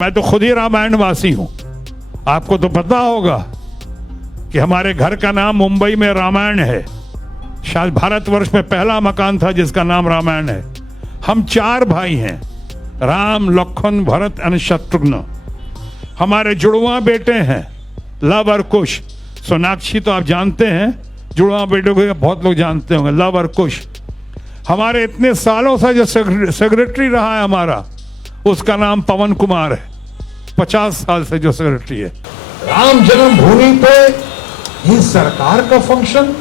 मैं तो खुद ही रामायण वासी हूं। आपको तो पता होगा कि हमारे घर का नाम मुंबई में रामायण है। शायद भारतवर्ष में पहला मकान था जिसका नाम रामायण है। हम 4 भाई हैं, राम, लक्ष्मण, भरत और शत्रुघ्न। हमारे जुड़वा बेटे हैं लव और कुश। सोनाक्षी तो आप जानते हैं, जुड़वा बेटे को बहुत लोग जानते होंगे, लव और कुश। हमारे इतने सालों से जो सेक्रेटरी रहा है हमारा, उसका नाम पवन कुमार है। 50 साल से जो सेक्रेटरी है। राम जन्मभूमि पे ये सरकार का फंक्शन।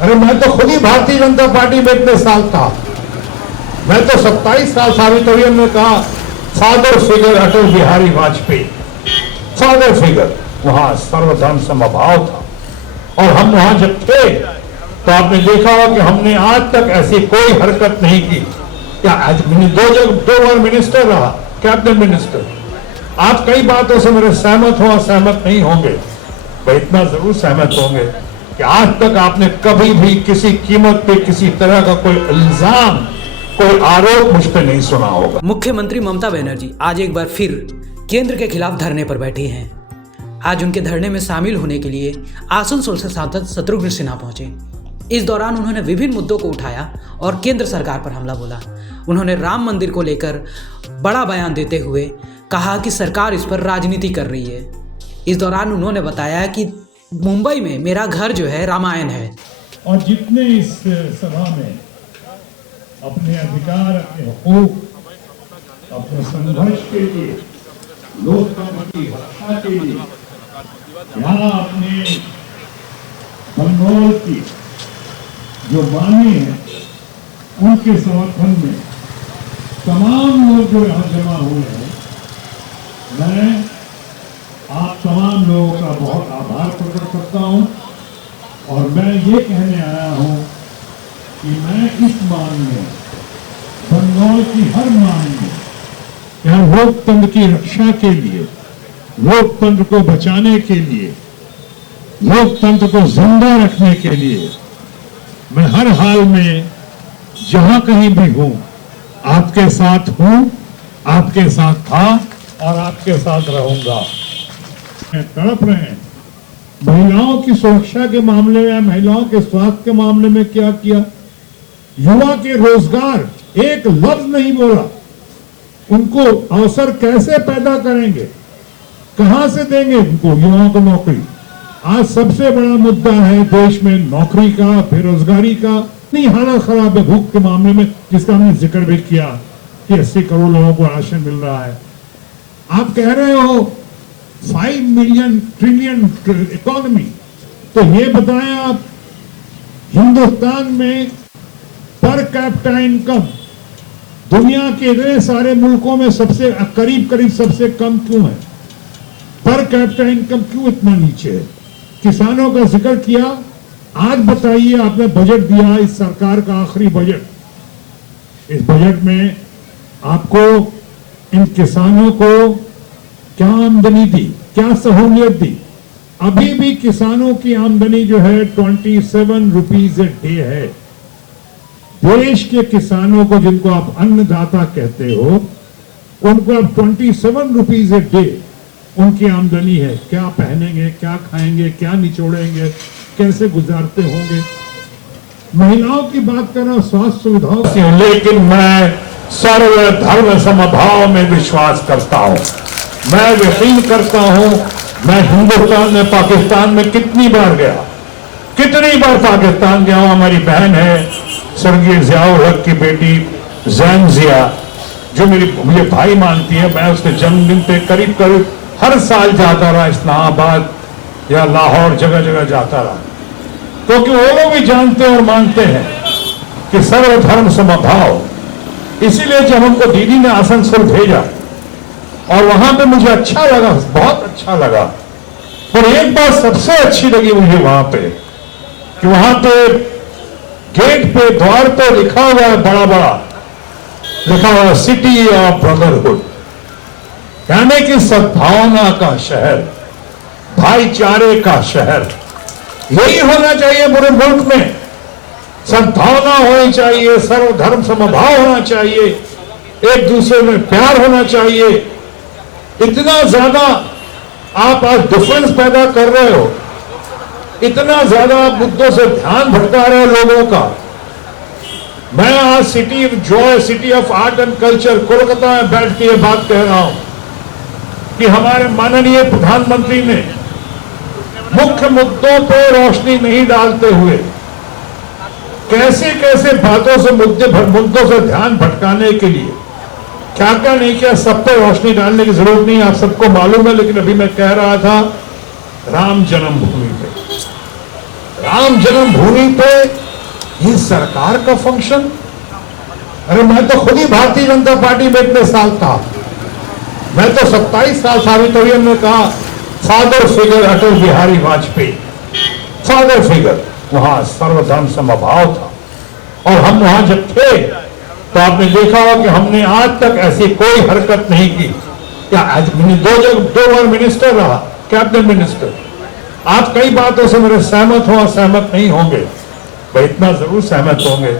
अरे मैं तो खुद ही भारतीय जनता पार्टी में इतने साल था। मैं तो 27 साल सावित्रियन ने कहा father figure Atal Bihari Vajpayee, father figure. वहां सर्वधर्म समभाव था और हम वहां जब थे तो आपने देखा होगा कि हमने आज तक ऐसी कोई हरकत नहीं की। क्या आज मैंने 2 बार मिनिस्टर रहा, कैबिनेट मिनिस्टर। आप कई बातों से मेरे सहमत हो, सहमत नहीं होंगे, भाई इतना जरूर सहमत होंगे कि आज तक आपने कभी भी किसी कीमत पे किसी तरह का कोई इल्जाम, कोई आरोप मुझ पे नहीं सुना होगा। मुख्यमंत्री ममता बनर्जी आज एक बार फिर केंद्र के खिलाफ धरने पर बैठी हैं। आज उनके धरने में शामिल होने के लिए आसनसोल से सांसद शत्रुघ्न सिन्हा पहुंचे। इस दौरान उन्होंने विभिन्न मुद्दों को उठाया और केंद्र सरकार पर हमला बोला। उन्होंने राम मंदिर को लेकर बड़ा बयान देते हुए कहा कि सरकार इस पर राजनीति कर रही है। इस दौरान उन्होंने बताया कि मुंबई में मेरा घर जो है रामायण है। और जितने इस सभा में अपने अधिकार, अपने हकूक, अपने संघर्ष के लिए, लोकतंत्र की रक्षा के लिए, यहाँ अपने बंगोल की जो मांगे हैं उनके समर्थन में तमाम लोग जो यहाँ जमा हुए हैं, मैं आप तमाम लोगों का बहुत आभार प्रकट करता हूं। और मैं ये कहने आया हूं कि मैं इस मांग में, बंगाल की हर मांग में, यहाँ लोकतंत्र की रक्षा के लिए, लोकतंत्र को बचाने के लिए, लोकतंत्र को जिंदा रखने के लिए मैं हर हाल में जहां कहीं भी हूं आपके साथ हूं, आपके साथ था और आपके साथ रहूंगा। तड़प रहे हैं महिलाओं की सुरक्षा के मामले में, महिलाओं के स्वास्थ्य के मामले में क्या किया, युवा के रोजगार एक लफ्ज नहीं बोला। उनको अवसर कैसे पैदा करेंगे, कहां से देंगे उनको युवाओं को नौकरी। आज सबसे बड़ा मुद्दा है देश में नौकरी का, बेरोजगारी का। नहीं, हालत खराब है भूख के मामले में, जिसका हमने जिक्र भी किया कि 80 करोड़ लोगों को राशन मिल रहा है। आप कह रहे हो 5 मिलियन ट्रिलियन इकोनॉमी, तो ये बताएं आप, हिंदुस्तान में पर कैपिटा इनकम दुनिया के इतने सारे मुल्कों में सबसे करीब सबसे कम क्यों है? पर कैपिटा इनकम क्यों इतना नीचे है? किसानों का जिक्र किया। आज बताइए, आपने बजट दिया, इस सरकार का आखिरी बजट, इस बजट में आपको इन किसानों को क्या आमदनी दी, क्या सहूलियत दी? अभी भी किसानों की आमदनी जो है 27 रुपीज ए डे है। देश के किसानों को, जिनको आप अन्नदाता कहते हो, उनको अब 27 रुपीज ए डे उनकी आमदनी है। क्या पहनेंगे, क्या खाएंगे, क्या निचोड़ेंगे, कैसे गुजारते होंगे? महिलाओं की बात कर रहा हूं, स्वास्थ्य सुविधाओं की। लेकिन मैं सर्वधर्म समभाव में विश्वास करता हूं। मैं यकीन करता हूं। मैं हिंदुस्तान में, पाकिस्तान में कितनी बार गया, कितनी बार पाकिस्तान गया हूं। हमारी बहन है स्वर्गीय जियाउल हक की बेटी जैन जिया, जो मुझे भाई मानती है। मैं उसके जन्मदिन पे करीब हर साल जाता रहा, इस्लामाबाद या लाहौर, जगह जगह जाता रहा, क्योंकि वो लोग भी जानते और मानते हैं कि सर्वधर्म समभाव। इसीलिए जब हमको दीदी ने आसनसोल भेजा और वहां पे मुझे अच्छा लगा, बहुत अच्छा लगा। पर एक बात सबसे अच्छी लगी मुझे वहां पे, कि वहां पे गेट पे, द्वार पे लिखा हुआ है, बड़ा बड़ा लिखा हुआ, सिटी ऑफ ब्रदरहुड, यानी कि सद्भावना का शहर, भाईचारे का शहर। यही होना चाहिए पूरे मुल्क में। सद्भावना होनी चाहिए, सर्वधर्म समभाव होना चाहिए, एक दूसरे में प्यार होना चाहिए। इतना ज्यादा आप आज डिफरेंस पैदा कर रहे हो, इतना ज्यादा आप मुद्दों से ध्यान भटका रहे हो लोगों का। मैं आज city of Joy, city of art and culture Kolkata में बैठ के ये बात कह रहा हूं कि हमारे माननीय प्रधानमंत्री ने मुख्य मुद्दों पर रोशनी नहीं डालते हुए कैसे कैसे बातों से मुद्दों से ध्यान भटकाने के लिए क्या क्या नहीं किया, सब पर रोशनी डालने की जरूरत नहीं, आप सबको मालूम है। लेकिन अभी मैं कह रहा था राम जन्मभूमि पे, राम जन्मभूमि पे ये सरकार का फंक्शन। अरे मैं तो खुद ही भारतीय जनता पार्टी में इतने साल था, मैं तो 27 साल सावित्री ने कहा father figure Atal Bihari Vajpayee, father figure, वहां सर्वधर्म समभाव था। और हम वहां जब थे तो आपने देखा होगा कि हमने आज तक ऐसी कोई हरकत नहीं की। क्या आज मैंने दो बार मिनिस्टर रहा, कैबिनेट मिनिस्टर। आप कई बातों से मेरे सहमत हो और सहमत नहीं होंगे, भाई इतना जरूर सहमत होंगे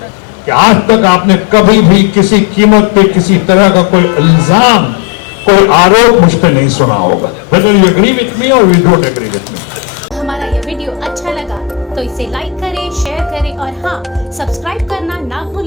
कि आज तक आपने कभी भी किसी कीमत पे किसी तरह का कोई इल्जाम, कोई आरोप मुझ पे नहीं सुना होगा। Whether you agree with me और you don't agree with me. हमारा यह वीडियो अच्छा लगा तो इसे लाइक करें, शेयर करें और हाँ, सब्सक्राइब करना ना भूलें।